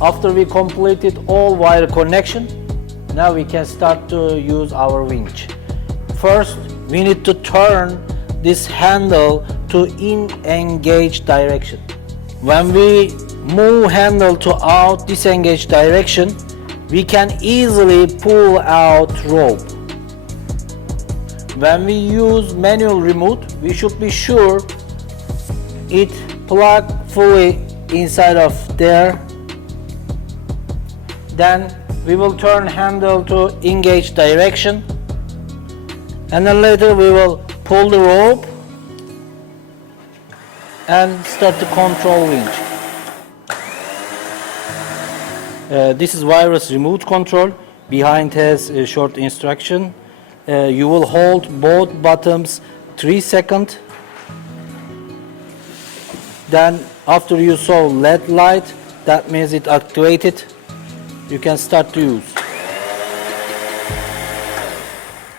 After we completed all wire connection, now we can start to use our winch. First, we need to turn this handle to in engage direction. When we move handle to out disengage direction, we can easily pull out rope. When we use manual remote, we should be sure it plug fully inside of there. Then we will turn handle to engage direction, and then later we will pull the rope and start to control winch. This is wireless remote control. Behind has a short instruction. You will hold both buttons 3 seconds. Then after you saw LED light, that means it activated. You can start to use.